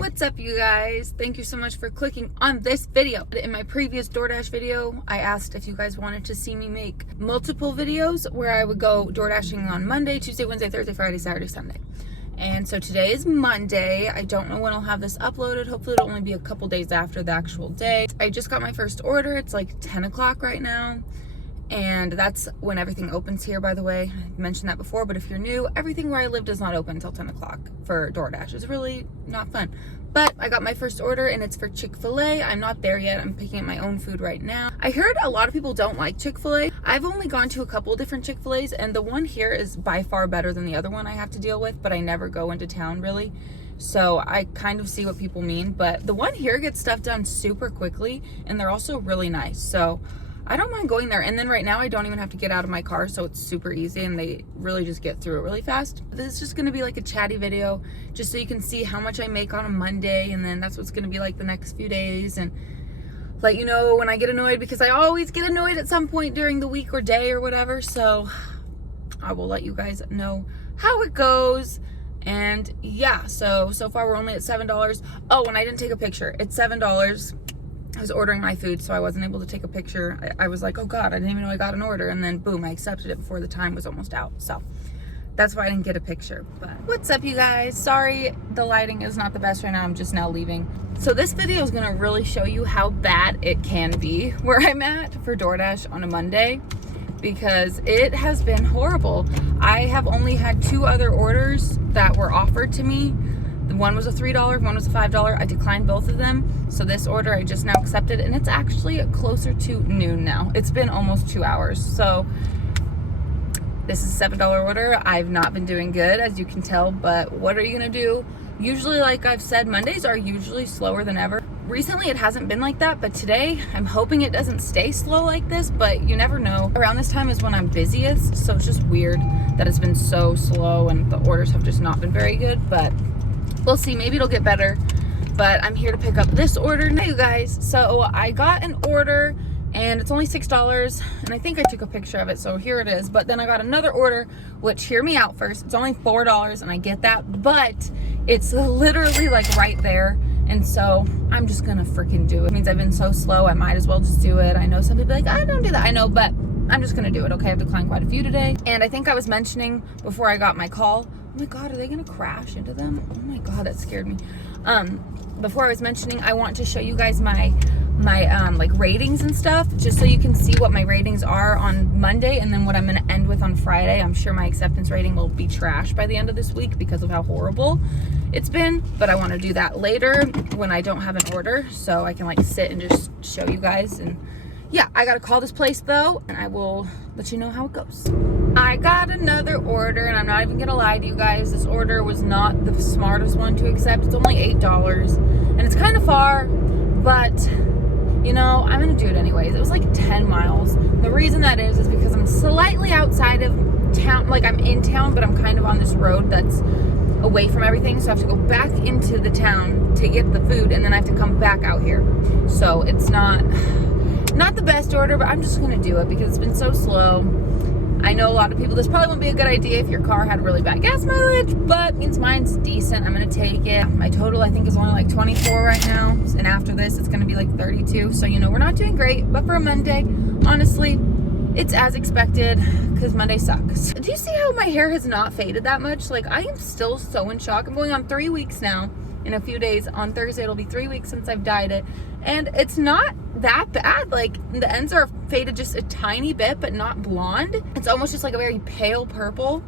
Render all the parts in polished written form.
What's up, you guys? Thank you so much for clicking on this video. In my previous DoorDash video, I asked if you guys wanted to see me make multiple videos where I would go DoorDashing on Monday, Tuesday, Wednesday, Thursday, Friday, Saturday, Sunday. And so today is Monday. I don't know when I'll have this uploaded. Hopefully it'll only be a couple days after the actual day. I just got my first order. It's like 10 o'clock right now. And that's when everything opens here, by the way. I mentioned that before, but if you're new, everything where I live does not open until 10 o'clock for DoorDash. It's really not fun. But I got my first order and it's for Chick-fil-A. I'm not there yet. I'm picking up my own food right now. I heard a lot of people don't like Chick-fil-A. I've only gone to a couple different Chick-fil-A's and the one here is by far better than the other one I have to deal with, but I never go into town really. So I kind of see what people mean, but the one here gets stuff done super quickly and they're also really nice. So I don't mind going there. And then right now I don't even have to get out of my car, so it's super easy and they really just get through it really fast. This is just gonna be like a chatty video just so you can see how much I make on a Monday, and then that's what's gonna be like the next few days, and let you know when I get annoyed, because I always get annoyed at some point during the week or day or whatever. So I will let you guys know how it goes. And yeah, so far we're only at $7. Oh, and I didn't take a picture. It's $7. I was ordering my food, so I wasn't able to take a picture. I was like, oh God, I didn't even know I got an order. And then boom, I accepted it before the time was almost out. So that's why I didn't get a picture. But what's up, you guys? Sorry, the lighting is not the best right now. I'm just now leaving. So this video is gonna really show you how bad it can be where I'm at for DoorDash on a Monday, because it has been horrible. I have only had 2 other orders that were offered to me. One was a $3, one was a $5. I declined both of them. So this order I just now accepted, and it's actually closer to noon now. It's been almost 2 hours. So this is a $7 order. I've not been doing good, as you can tell, but what are you gonna do? Usually, like I've said, Mondays are usually slower than ever. Recently it hasn't been like that, but today I'm hoping it doesn't stay slow like this, but you never know. Around this time is when I'm busiest, so it's just weird that it's been so slow and the orders have just not been very good, but we'll see. Maybe it'll get better. But I'm here to pick up this order now, you guys. So I got an order and it's only $6, and I think I took a picture of it, so here it is. But then I got another order, which, hear me out first, it's only $4, and I get that, but it's literally like right there. And so I'm just gonna freaking do it. It means I've been so slow, I might as well just do it. I know some people are like, I don't do that. I know, but I'm just gonna do it, okay? I've declined quite a few today. And I think I was mentioning before I got my call, oh my God, are they gonna crash into them? Oh my God, that scared me. Before I was mentioning, I want to show you guys my like ratings and stuff, just so you can see what my ratings are on Monday and then what I'm gonna end with on Friday. I'm sure my acceptance rating will be trash by the end of this week because of how horrible it's been, but I want to do that later when I don't have an order, so I can like sit and just show you guys. And yeah, I gotta call this place though, and I will let you know how it goes. I got another order, and I'm not even gonna lie to you guys, this order was not the smartest one to accept. It's only $8, and it's kind of far, but you know, I'm gonna do it anyways. It was like 10 miles. The reason that is because I'm slightly outside of town. Like, I'm in town, but I'm kind of on this road that's away from everything, so I have to go back into the town to get the food, and then I have to come back out here. So it's not the best order, but I'm just gonna do it because it's been so slow. I know a lot of people, this probably wouldn't be a good idea if your car had really bad gas mileage, but means mine's decent. I'm gonna take it. My total, I think, is only like 24 right now, and after this it's gonna be like 32. So, you know, we're not doing great, but for a Monday, honestly, it's as expected, because Monday sucks. Do you see how my hair has not faded that much? Like, I am still so in shock. I'm going on 3 weeks now. In a few days, on Thursday, it'll be 3 weeks since I've dyed it, and it's not that bad. Like, the ends are faded just a tiny bit, but not blonde. It's almost just like a very pale purple,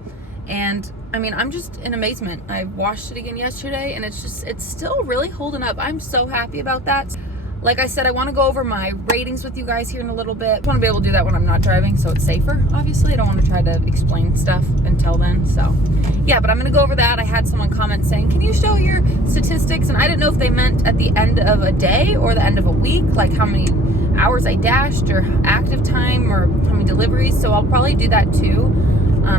and I mean, I'm just in amazement. I washed it again yesterday, and it's still really holding up. I'm so happy about that. Like I said, I want to go over my ratings with you guys here in a little bit. I want to be able to do that when I'm not driving, so it's safer. Obviously, I don't want to try to explain stuff until then. So yeah, but I'm going to go over that. I had someone comment saying, can you show your statistics? And I didn't know if they meant at the end of a day or the end of a week, like how many hours I dashed or active time or how many deliveries. So I'll probably do that too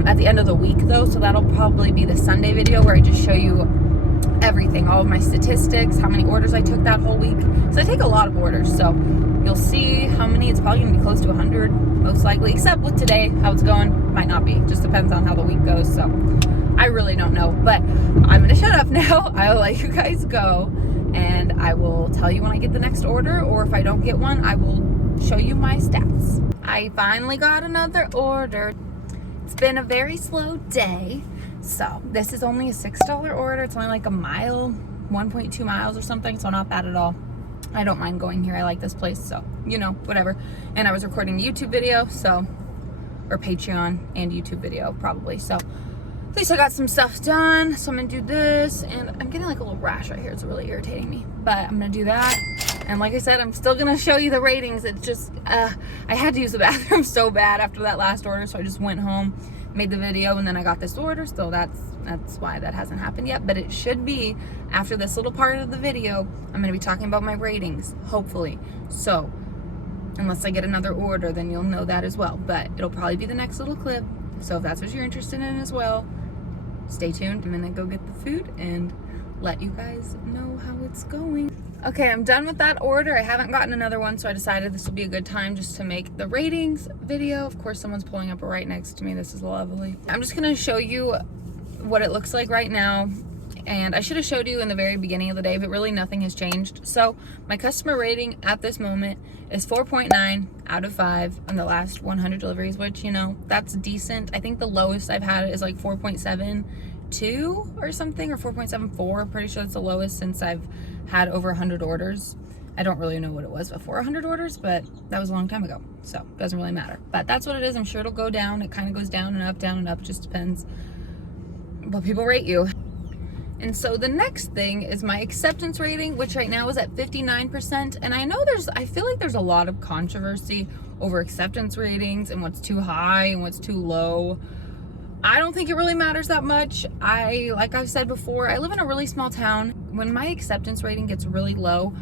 at the end of the week though. So that'll probably be the Sunday video where I just show you everything, all of my statistics, how many orders I took that whole week. So I take a lot of orders, so you'll see how many. It's probably gonna be close to 100 most likely, except with today, how it's going, might not be, just depends on how the week goes. So I really don't know, but I'm gonna shut up now. I'll let you guys go, and I will tell you when I get the next order, or if I don't get one, I will show you my stats. I finally got another order. It's been a very slow day. So this is only a $6 order. It's only like a mile, 1.2 miles or something, so not bad at all. I don't mind going here. I like this place, so, you know, whatever. And I was recording a YouTube video, so, or Patreon and YouTube video, probably. So at least I got some stuff done. So I'm gonna do this, and I'm getting like a little rash right here. It's really irritating me, but I'm gonna do that. And like I said, I'm still gonna show you the ratings. It's just, I had to use the bathroom so bad after that last order, so I just went home, made the video, and then I got this order. So that's why that hasn't happened yet, but it should be after this little part of the video. I'm gonna be talking about my ratings, hopefully. So unless I get another order, then you'll know that as well, but it'll probably be the next little clip. So if that's what you're interested in as well, stay tuned. I'm gonna go get the food and let you guys know how it's going. Okay, I'm done with that order. I haven't gotten another one, so I decided this will be a good time just to make the ratings video. Of course, someone's pulling up right next to me. This is lovely. I'm just gonna show you what it looks like right now. And I should have showed you in the very beginning of the day, but really nothing has changed. So my customer rating at this moment is 4.9 out of 5 on the last 100 deliveries, which, you know, that's decent. I think the lowest I've had is like 4.72 or something, or 4.74. I'm pretty sure it's the lowest since I've had over 100 orders. I don't really know what it was before 100 orders, but that was a long time ago, so it doesn't really matter. But that's what it is. I'm sure it'll go down. It kind of goes down and up, down and up. It just depends what people rate you. And so the next thing is my acceptance rating, which right now is at 59%. And I know I feel like there's a lot of controversy over acceptance ratings and what's too high and what's too low. I don't think it really matters that much. Like I've said before, I live in a really small town. When my acceptance rating gets really low,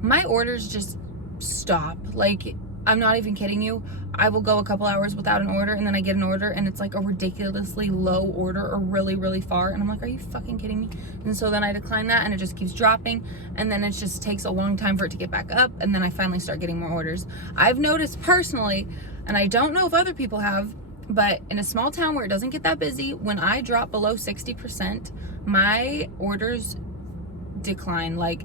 my orders just stop. Like, I'm not even kidding you. I will go a couple hours without an order, and then I get an order, and it's like a ridiculously low order or really, really far. And I'm like, are you fucking kidding me? And so then I decline that, and it just keeps dropping. And then it just takes a long time for it to get back up. And then I finally start getting more orders. I've noticed personally, and I don't know if other people have, but in a small town where it doesn't get that busy, when I drop below 60%, my orders decline. Like,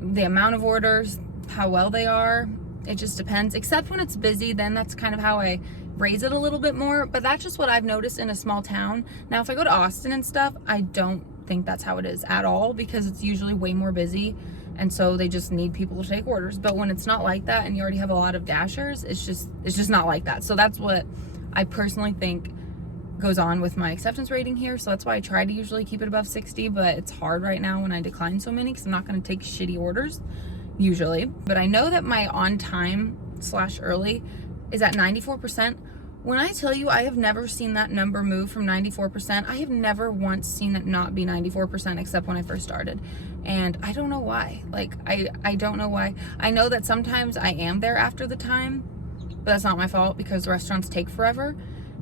the amount of orders, how well they are, it just depends. Except when it's busy, then that's kind of how I raise it a little bit more. But that's just what I've noticed in a small town. Now, if I go to Austin and stuff, I don't think that's how it is at all, because it's usually way more busy. And so they just need people to take orders. But when it's not like that and you already have a lot of dashers, it's just not like that. So that's what I personally think goes on with my acceptance rating here. So that's why I try to usually keep it above 60, but it's hard right now when I decline so many, because I'm not going to take shitty orders usually. But I know that my on time / early is at 94%. When I tell you I have never seen that number move from 94%, I have never once seen it not be 94%, except when I first started. And I don't know why. Like, I don't know why. I know that sometimes I am there after the time, but that's not my fault, because the restaurants take forever.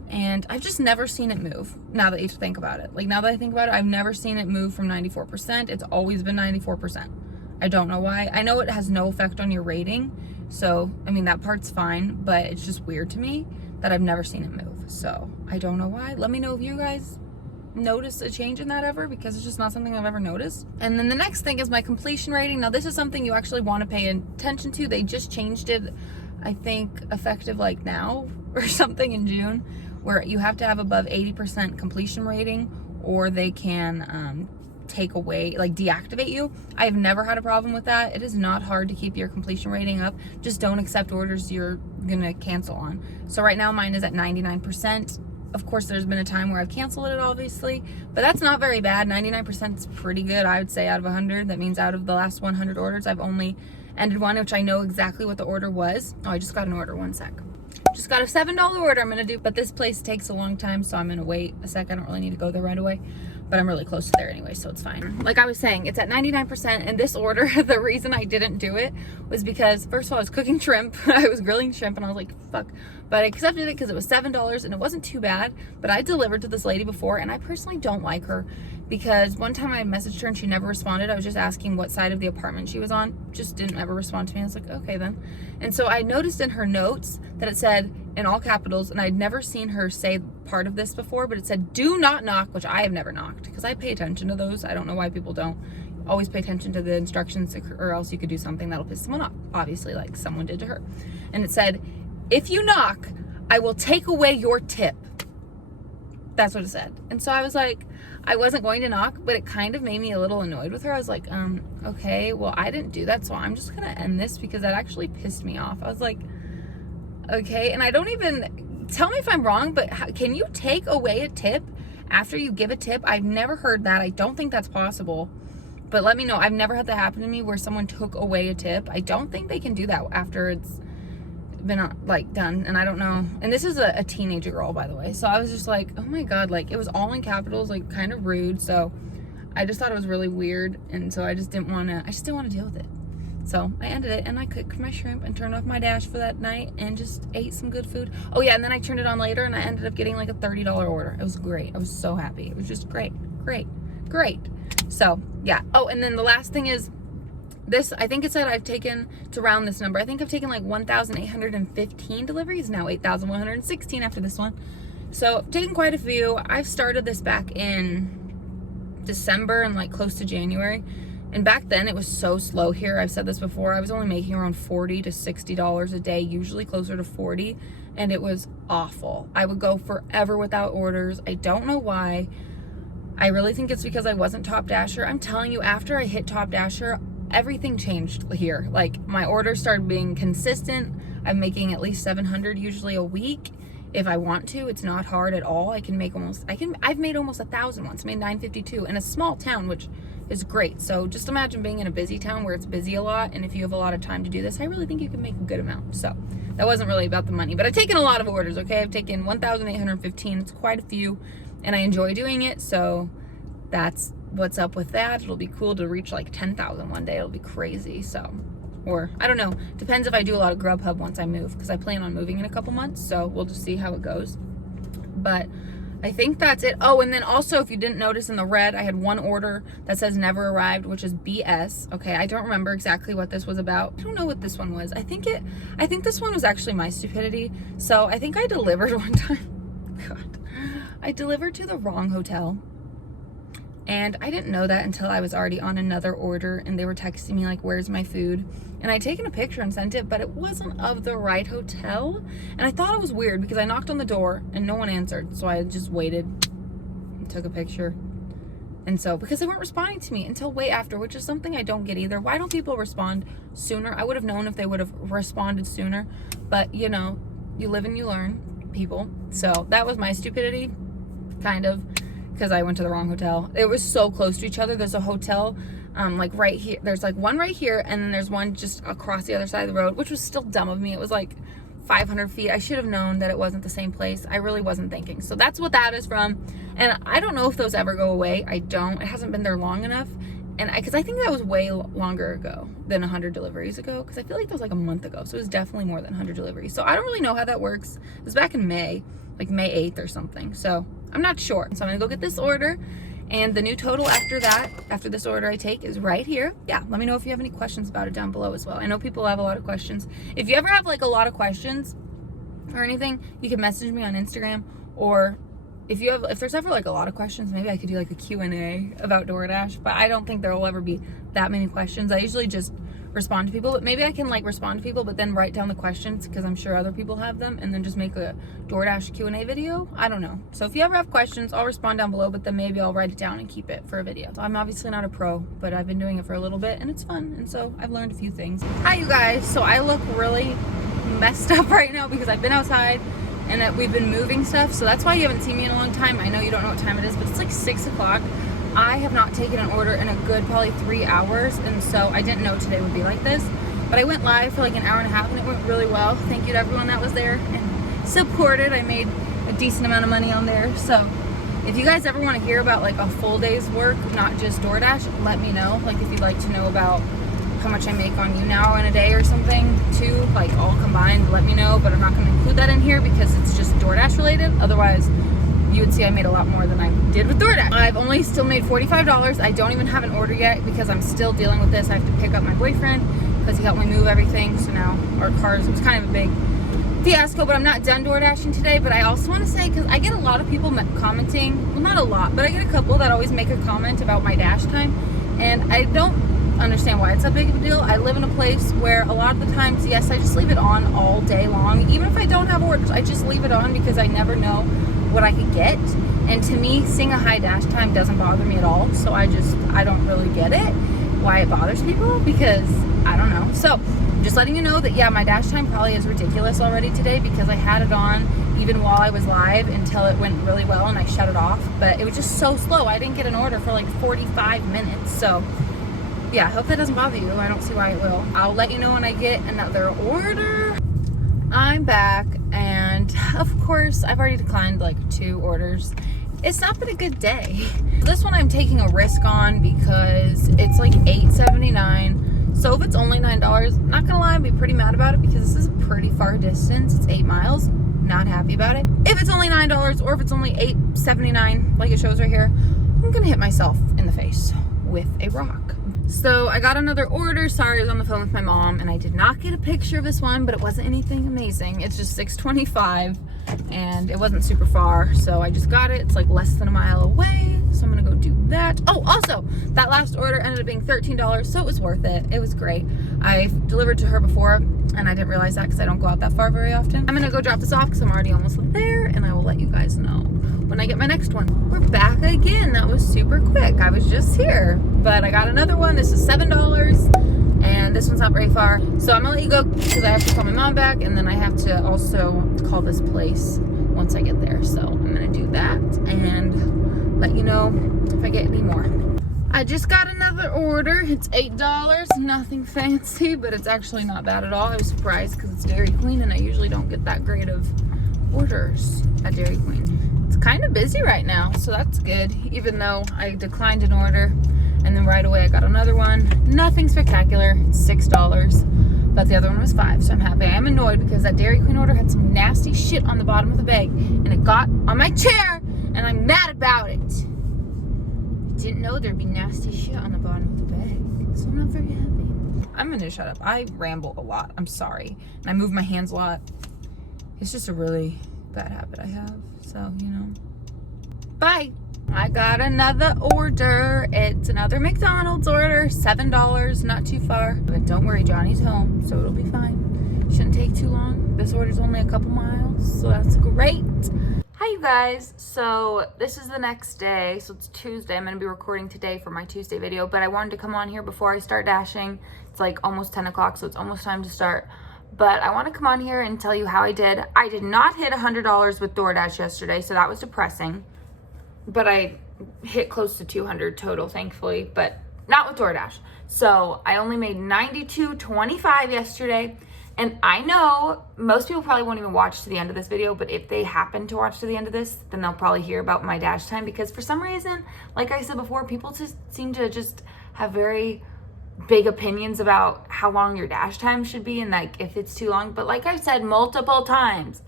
And I've just never seen it move, now that you think about it. Like, now that I think about it, I've never seen it move from 94%. It's always been 94%. I don't know why. I know it has no effect on your rating, so, I mean, that part's fine, but it's just weird to me that I've never seen it move. So, I don't know why. Let me know if you guys notice a change in that ever, because it's just not something I've ever noticed. And then the next thing is my completion rating. Now, this is something you actually want to pay attention to. They just changed it, I think, effective like now or something in June, where you have to have above 80% completion rating, or they can take away, like, deactivate you. I've never had a problem with that. It is not hard to keep your completion rating up. Just don't accept orders you're gonna cancel on. So right now mine is at 99%. Of course, there's been a time where I've canceled it, obviously, but that's not very bad. 99% is pretty good, I would say, out of 100. That means out of the last 100 orders, I've only ended one, which I know exactly what the order was. Oh, I just got an order, one sec. Just got a $7 order I'm gonna do, but this place takes a long time, so I'm gonna wait a sec. I don't really need to go there right away. but I'm really close to there anyway, so it's fine. Like I was saying, it's at 99%, and this order, the reason I didn't do it was because, first of all, I was cooking shrimp. I was grilling shrimp, and I was like, fuck. But I accepted it because it was $7, and it wasn't too bad. But I delivered to this lady before, and I personally don't like her because one time I messaged her and she never responded. I was just asking what side of the apartment she was on. Just didn't ever respond to me. I was like, okay then. And so I noticed in her notes that it said in all capitals, and I'd never seen her say part of this before, but it said, do not knock, which I have never knocked because I pay attention to those. I don't know why people don't. Always pay attention to the instructions, or else you could do something that'll piss someone off, obviously, like someone did to her. And it said, if you knock, I will take away your tip. That's what it said. And so I was like, I wasn't going to knock, but it kind of made me a little annoyed with her. I was like, okay, well, I didn't do that, so I'm just gonna end this because that actually pissed me off. I was like, okay, and I don't even, tell me if I'm wrong, but can you take away a tip after you give a tip? I've never heard that. I don't think that's possible, but let me know. I've never had that happen to me where someone took away a tip. I don't think they can do that after it's been like done, and I don't know. And this is a teenager girl, by the way, so I was just like, oh my god, like it was all in capitals, like kind of rude. So I just thought it was really weird, and so I just didn't want to deal with it. So I ended it, and I cooked my shrimp and turned off my dash for that night and just ate some good food. Oh yeah, and then I turned it on later, and I ended up getting like a $30 order. It was great. I was so happy. It was just great. So yeah. Oh, and then the last thing is this. I think it said I've taken, to round this number, I think I've taken like 1,815 deliveries, now 8,116 after this one. So I've taken quite a few. I've started this back in December and like close to January. And back then it was so slow here. I've said this before. I was only making around $40 to $60 a day, usually closer to 40. And it was awful. I would go forever without orders. I don't know why. I really think it's because I wasn't Top Dasher. I'm telling you, after I hit Top Dasher, everything changed here. Like my orders started being consistent. I'm making at least 700 usually a week if I want to. It's not hard at all. I've made almost 1,000 once. I made 952 in a small town, which is great. So just imagine being in a busy town where it's busy a lot, and if you have a lot of time to do this, I really think you can make a good amount. So that wasn't really about the money, but I've taken a lot of orders. Okay, I've taken 1,815. It's quite a few, and I enjoy doing it. So that's what's up with that. It'll be cool to reach like 10,000 one day. It'll be crazy. So, or I don't know, depends if I do a lot of Grubhub once I move, because I plan on moving in a couple months, so we'll just see how it goes. But I think that's it. Oh, and then also, if you didn't notice in the red, I had one order that says never arrived, which is BS. Okay, I don't remember exactly what this was about. I don't know what this one was. I think this one was actually my stupidity. So I think I delivered one time. God, I delivered to the wrong hotel. And I didn't know that until I was already on another order, and they were texting me like, where's my food? And I'd taken a picture and sent it, but it wasn't of the right hotel. And I thought it was weird because I knocked on the door and no one answered. So I just waited and took a picture. And so, because they weren't responding to me until way after, which is something I don't get either. Why don't people respond sooner? I would have known if they would have responded sooner. But, you know, you live and you learn, people. So that was my stupidity, kind of. Because I went to the wrong hotel. It was so close to each other. There's a hotel like right here. There's like one right here, and then there's one just across the other side of the road, which was still dumb of me. It was like 500 feet. I should have known that it wasn't the same place. I really wasn't thinking. So that's what that is from. And I don't know if those ever go away. I don't. It hasn't been there long enough. And because I think that was way longer ago than 100 deliveries ago. Because I feel like that was like a month ago. So it was definitely more than 100 deliveries. So I don't really know how that works. It was back in May, like May 8th or something. So I'm not sure. So I'm gonna go get this order, and the new total after that, after this order I take, is right here. Yeah, let me know if you have any questions about it down below as well. I know people have a lot of questions. If you ever have like a lot of questions or anything, you can message me on Instagram, or if there's ever like a lot of questions, maybe I could do like a Q&A about DoorDash, but I don't think there will ever be that many questions. I usually just respond to people, but maybe I can like respond to people but then write down the questions, because I'm sure other people have them, and then just make a DoorDash Q&A video. I don't know. So if you ever have questions, I'll respond down below, but then maybe I'll write it down and keep it for a video. So I'm obviously not a pro, but I've been doing it for a little bit and it's fun, and so I've learned a few things. Hi you guys. So I look really messed up right now because I've been outside and that we've been moving stuff, so that's why you haven't seen me in a long time. I know you don't know what time it is, but it's like 6 o'clock. I have not taken an order in a good probably 3 hours, and so I didn't know today would be like this. But I went live for like an hour and a half, and it went really well. Thank you to everyone that was there and supported. I made a decent amount of money on there, so If you guys ever want to hear about like a full day's work, not just DoorDash, let me know. Like if you'd like to know about how much I make on You Now in a day or something too, like all combined, let me know. But I'm not going to include that in here because it's just DoorDash related. Otherwise, you would see I made a lot more than I did with DoorDash. I've only still made $45. I don't even have an order yet because I'm still dealing with this. I have to pick up my boyfriend because he helped me move everything. So now our cars, it was kind of a big fiasco, but I'm not done door dashing today. But I also want to say, because I get a lot of people commenting, well, not a lot, but I get a couple that always make a comment about my dash time, and I don't understand why it's that big of a deal. I live in a place where a lot of the times, yes, I just leave it on all day long. Even if I don't have orders, I just leave it on because I never know what I could get. And to me, seeing a high dash time doesn't bother me at all. So I don't really get it, why it bothers people, because I don't know. So just letting you know that, yeah, my dash time probably is ridiculous already today because I had it on even while I was live until it went really well and I shut it off. But it was just so slow. I didn't get an order for like 45 minutes. So yeah, I hope that doesn't bother you. I don't see why it will. I'll let you know when I get another order. I'm back, and of course, I've already declined like 2 orders. It's not been a good day. This one I'm taking a risk on because it's like $8.79. So if it's only $9, I'm not gonna lie, I'd be pretty mad about it because this is a pretty far distance. It's 8 miles. Not happy about it. If it's only $9 or if it's only $8.79, like it shows right here, I'm gonna hit myself in the face with a rock. So I got another order. Sorry, I was on the phone with my mom and I did not get a picture of this one, but it wasn't anything amazing. It's just $6.25 and it wasn't super far. So I just got it. It's like less than a mile away. So I'm gonna go do that. Oh, also, that last order ended up being $13, so it was worth it. It was great. I've delivered to her before and I didn't realize that because I don't go out that far very often. I'm gonna go drop this off because I'm already almost there, and I will let you guys know when I get my next one. We're back again. That was super quick. I was just here, but I got another one. This is $7 and this one's not very far. So I'm gonna let you go because I have to call my mom back, and then I have to also call this place once I get there. So I'm gonna do that and let you know if I get any more. I just got another order. It's $8, nothing fancy, but it's actually not bad at all. I was surprised because it's Dairy Queen and I usually don't get that great of orders at Dairy Queen. It's kind of busy right now, so that's good, even though I declined an order and then right away I got another one. Nothing spectacular. It's $6, but the other one was $5, so I'm happy. I am annoyed because that Dairy Queen order had some nasty shit on the bottom of the bag and it got on my chair and I'm mad about it. Didn't know there'd be nasty shit on the bottom of the bag, so I'm not very happy. I'm gonna shut up. I ramble a lot. I'm sorry. And I move my hands a lot. It's just a really bad habit I have, so, you know. Bye. I got another order. It's another McDonald's order. $7, not too far. But don't worry, Johnny's home, so it'll be fine. Shouldn't take too long. This order's only a couple miles, so that's great. Hi you guys, so this is the next day, so it's Tuesday. I'm going to be recording today for my Tuesday video, but I wanted to come on here before I start dashing. It's like almost 10 o'clock, so it's almost time to start. But I want to come on here and tell you how I did. I did not hit $100 with DoorDash yesterday, so that was depressing. But I hit close to 200 total, thankfully, but not with DoorDash. So I only made $92.25 yesterday. And I know most people probably won't even watch to the end of this video, but if they happen to watch to the end of this, then they'll probably hear about my dash time, because for some reason, like I said before, people just seem to just have very big opinions about how long your dash time should be and like if it's too long. But like I've said multiple times,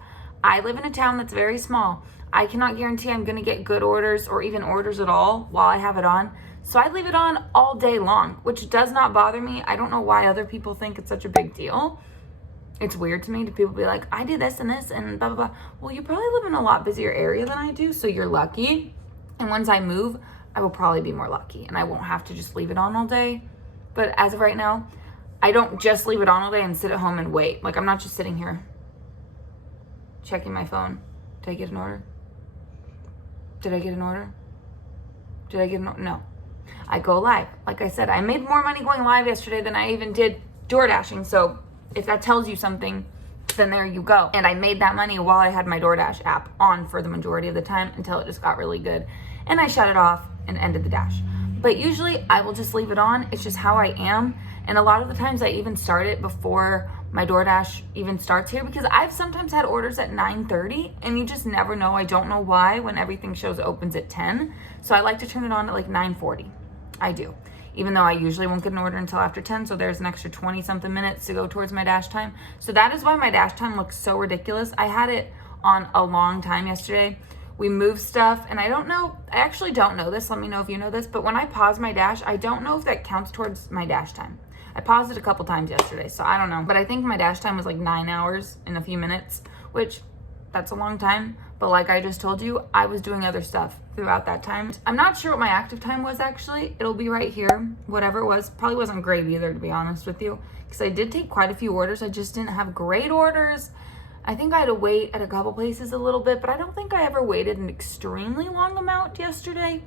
I live in a town that's very small. I cannot guarantee I'm gonna get good orders or even orders at all while I have it on. So I leave it on all day long, which does not bother me. I don't know why other people think it's such a big deal. It's weird to me to people be like, I did this and this and blah, blah, blah. Well, you probably live in a lot busier area than I do, so you're lucky. And once I move, I will probably be more lucky and I won't have to just leave it on all day. But as of right now, I don't just leave it on all day and sit at home and wait. Like, I'm not just sitting here checking my phone. Did I get an order? Did I get an order? Did I get an order? No. I go live. Like I said, I made more money going live yesterday than I even did door dashing. So if that tells you something, then there you go. And I made that money while I had my DoorDash app on for the majority of the time until it just got really good. And I shut it off and ended the dash. But usually I will just leave it on. It's just how I am. And a lot of the times I even start it before my DoorDash even starts here, because I've sometimes had orders at 9:30 and you just never know. I don't know why when everything shows opens at 10. So I like to turn it on at like 9:40. I do. Even though I usually won't get an order until after 10, so there's an extra 20 something minutes to go towards my dash time. So that is why my dash time looks so ridiculous. I had it on a long time yesterday. We moved stuff, and I don't know, I actually don't know this, let me know if you know this, but when I pause my dash, I don't know if that counts towards my dash time. I paused it a couple times yesterday, so I don't know. But I think my dash time was like 9 hours and a few minutes, which that's a long time. But like I just told you, I was doing other stuff throughout that time. I'm not sure what my active time was actually. It'll be right here, whatever it was. Probably wasn't great either, to be honest with you, because I did take quite a few orders. I just didn't have great orders. I think I had to wait at a couple places a little bit, but I don't think I ever waited an extremely long amount yesterday.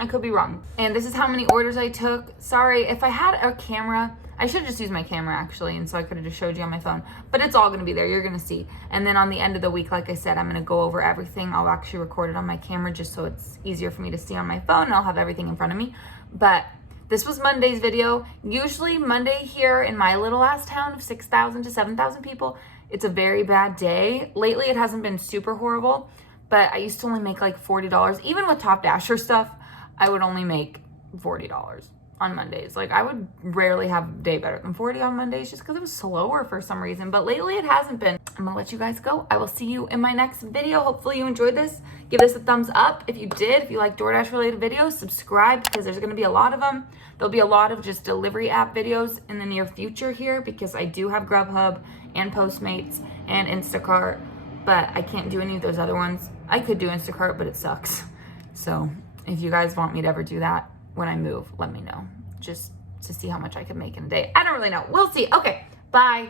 I could be wrong. And this is how many orders I took. Sorry, if I had a camera, I should have just used my camera actually, and so I could have just showed you on my phone. But it's all gonna be there, you're gonna see. And then on the end of the week, like I said, I'm gonna go over everything. I'll actually record it on my camera just so it's easier for me to see on my phone, and I'll have everything in front of me. But this was Monday's video. Usually Monday here in my little ass town of 6,000 to 7,000 people, it's a very bad day. Lately it hasn't been super horrible, but I used to only make like $40. Even with Top Dasher stuff, I would only make $40 on Mondays. Like I would rarely have a day better than 40 on Mondays just because it was slower for some reason, but lately it hasn't been. I'm gonna let you guys go. I will see you in my next video. Hopefully you enjoyed this. Give this a thumbs up if you did. If you like DoorDash related videos, subscribe because there's gonna be a lot of them. There'll be a lot of just delivery app videos in the near future here because I do have Grubhub and Postmates and Instacart, but I can't do any of those other ones. I could do Instacart, but it sucks. So if you guys want me to ever do that when I move, let me know. Just to see how much I can make in a day. I don't really know. We'll see. Okay, bye.